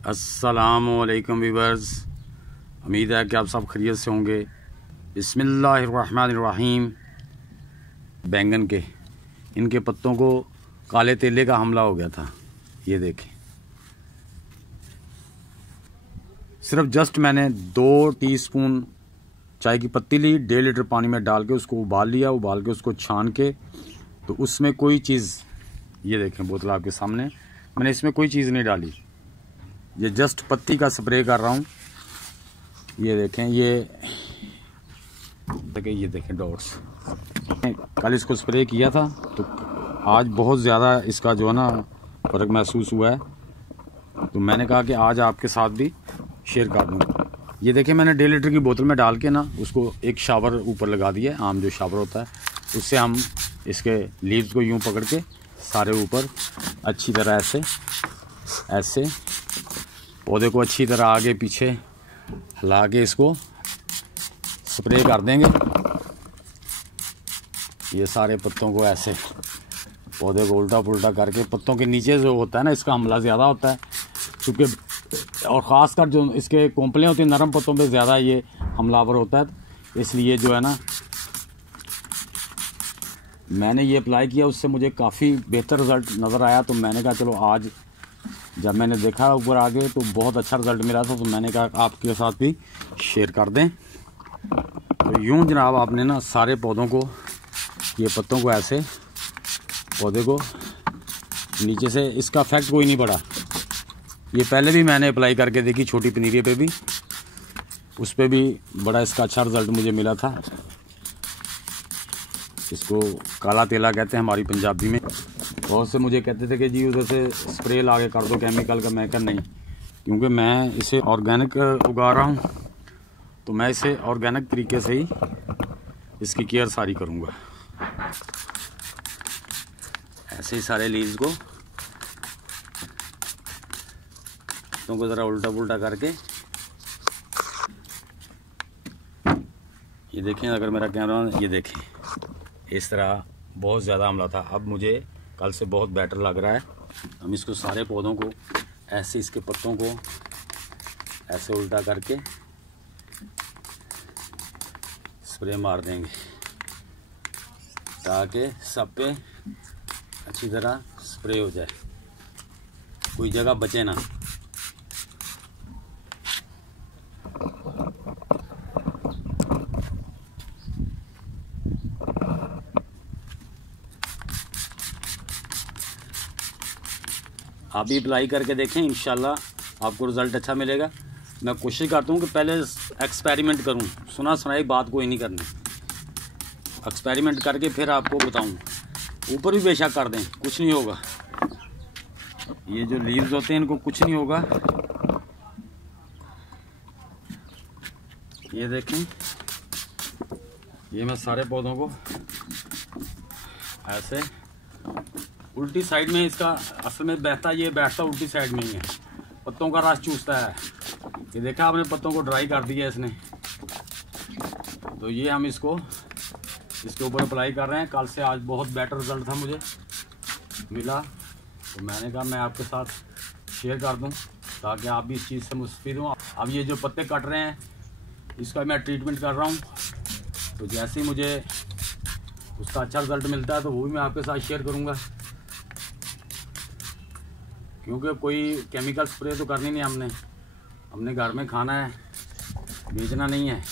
अस्सलामुअलैकुम व्यूअर्स, उम्मीद है कि आप सब खैरियत से होंगे। बिस्मिल्लाहिर्रहमानिर्रहीम। बैंगन के इनके पत्तों को काले तेले का हमला हो गया था। ये देखें, सिर्फ जस्ट मैंने 2 टीस्पून चाय की पत्ती ली, 1.5 लीटर पानी में डाल के उसको उबाल लिया। उबाल के उसको छान के, तो उसमें कोई चीज़, ये देखें बोतल आपके सामने, मैंने इसमें कोई चीज़ नहीं डाली। ये जस्ट पत्ती का स्प्रे कर रहा हूँ। ये देखें, ये देखें डॉट्स। कल इसको स्प्रे किया था, तो आज बहुत ज़्यादा इसका जो है ना फ़र्क महसूस हुआ है। तो मैंने कहा कि आज आपके साथ भी शेयर कर दूँ। ये देखें, मैंने 1.5 लीटर की बोतल में डाल के ना उसको एक शावर ऊपर लगा दिया। आम जो शावर होता है, उससे हम इसके लीव्स को यूँ पकड़ के सारे ऊपर अच्छी तरह ऐसे पौधे को अच्छी तरह आगे पीछे हिला के इसको स्प्रे कर देंगे। ये सारे पत्तों को ऐसे पौधे को उल्टा पुल्टा करके, पत्तों के नीचे जो होता है ना, इसका हमला ज़्यादा होता है क्योंकि, और ख़ासकर जो इसके कोंपलें होती हैं नरम पत्तों पे ज़्यादा ये हमलावर होता है। इसलिए जो है ना, मैंने ये अप्लाई किया, उससे मुझे काफ़ी बेहतर रिज़ल्ट नज़र आया। तो मैंने कहा चलो आज जब मैंने देखा ऊपर आगे तो बहुत अच्छा रिज़ल्ट मिला था, तो मैंने कहा आपके साथ भी शेयर कर दें। तो यूँ जनाब आपने ना सारे पौधों को, ये पत्तों को ऐसे पौधे को नीचे से, इसका इफेक्ट कोई नहीं पड़ा। ये पहले भी मैंने अप्लाई करके देखी, छोटी पनीरी पे भी, उस पर भी बड़ा इसका अच्छा रिज़ल्ट मुझे मिला था। इसको काला तेला कहते हैं हमारी पंजाबी में। बहुत से मुझे कहते थे कि जी उधर से स्प्रे ला के कर दो केमिकल का। मैं कहा नहीं, क्योंकि मैं इसे ऑर्गेनिक उगा रहा हूँ, तो मैं इसे ऑर्गेनिक तरीके से ही इसकी केयर सारी करूँगा। ऐसे ही सारे लीव्स को तुमको ज़रा उल्टा पुल्टा करके, ये देखें, अगर मेरा कैमरा, ये देखें, इस तरह बहुत ज़्यादा हमला था। अब मुझे कल से बहुत बेटर लग रहा है। हम इसको सारे पौधों को ऐसे, इसके पत्तों को ऐसे उल्टा करके स्प्रे मार देंगे ताकि सब पे अच्छी तरह स्प्रे हो जाए, कोई जगह बचे ना। आप भी अप्लाई करके देखें, इंशाल्लाह आपको रिज़ल्ट अच्छा मिलेगा। मैं कोशिश करता हूँ कि पहले एक्सपेरिमेंट करूँ, सुना सुनाई बात कोई नहीं करनी, एक्सपेरिमेंट करके फिर आपको बताऊँ। ऊपर भी बेशक कर दें, कुछ नहीं होगा। ये जो लीव्स होते हैं इनको कुछ नहीं होगा। ये देखें, ये मैं सारे पौधों को ऐसे उल्टी साइड में, इसका असल में बैठता उल्टी साइड में ही है, पत्तों का रस चूसता है। ये देखा आपने, पत्तों को ड्राई कर दिया इसने। तो ये हम इसको इसके ऊपर अप्लाई कर रहे हैं। कल से आज बहुत बेटर रिजल्ट था मुझे मिला, तो मैंने कहा मैं आपके साथ शेयर कर दूं ताकि आप भी इस चीज़ से मुस्तफीद हों। अब ये जो पत्ते कट रहे हैं, इसका मैं ट्रीटमेंट कर रहा हूँ। तो जैसे ही मुझे उसका अच्छा रिजल्ट मिलता है तो वो भी मैं आपके साथ शेयर करूँगा, क्योंकि कोई केमिकल स्प्रे तो करनी नहीं हमने घर में खाना है, बेचना नहीं है।